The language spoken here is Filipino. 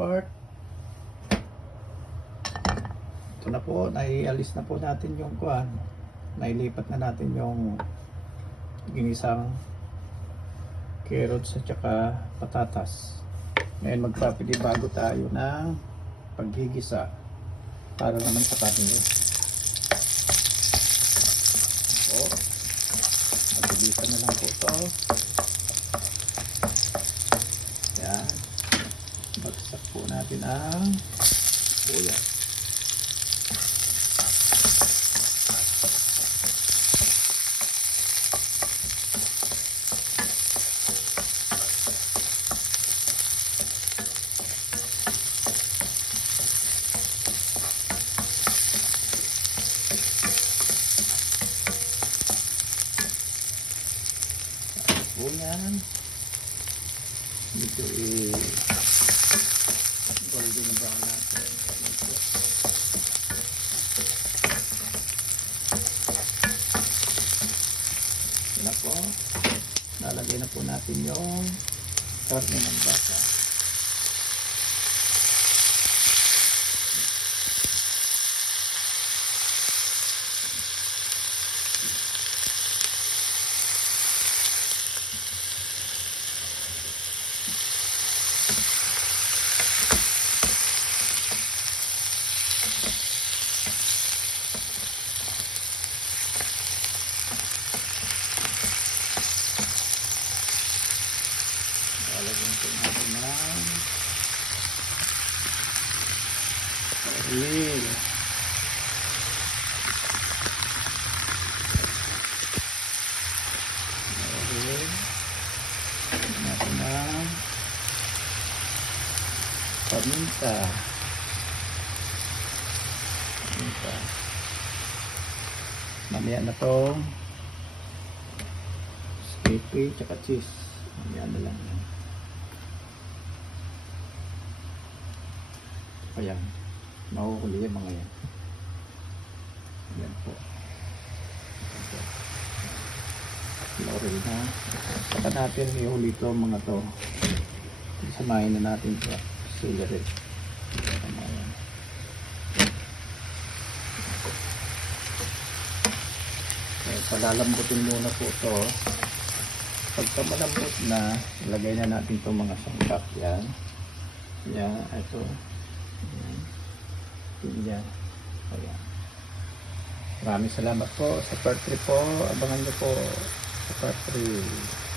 part. Ito na po, naialis na po natin yung kuan. Nailipat na natin yung ginisang carrots at saka patatas. Ngayon magpapilibago tayo ng paggigisa para naman sa karne. O, magigisa na lang po ito. Yan. Bagsak po natin ang sibuyas. Po yan. Dito golden brown natin. Ito na po. Lalagay na po natin yung karne ng baka. Lalagyan po natin ng oil. Natin ng paminta. Mamaya na itong steak tsaka cheese. Mamaya na lang. Ayan, mahuhuli yung mga yan. Ayan po. Laurel na. Saka natin ihuli ito mga to. Samahin na natin ito. Celery. Ayan. Palalambutin muna po ito. Pagka malambot na, ilagay na natin itong mga sangkap. Yan. Yan. Ito. Yan. Ayan. Maraming salamat po sa part 3 po. Abangan nyo po sa part 3.